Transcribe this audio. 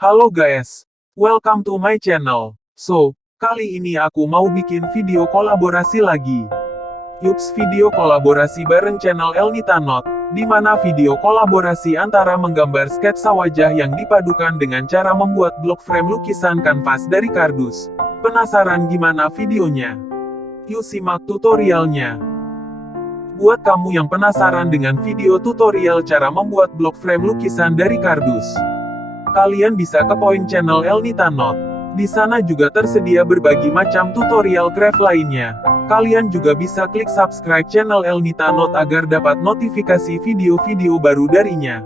Halo guys, welcome to my channel. So, kali ini aku mau bikin video kolaborasi lagi. Yups, video kolaborasi bareng channel Elnitanot, di mana video kolaborasi antara menggambar sketsa wajah yang dipadukan dengan cara membuat block frame lukisan kanvas dari kardus. Penasaran gimana videonya? Yuk simak tutorialnya. Buat kamu yang penasaran dengan video tutorial cara membuat block frame lukisan dari kardus, kalian bisa ke poin channel Elnitanot. Di sana juga tersedia berbagai macam tutorial craft lainnya. Kalian juga bisa klik subscribe channel Elnitanot agar dapat notifikasi video-video baru darinya.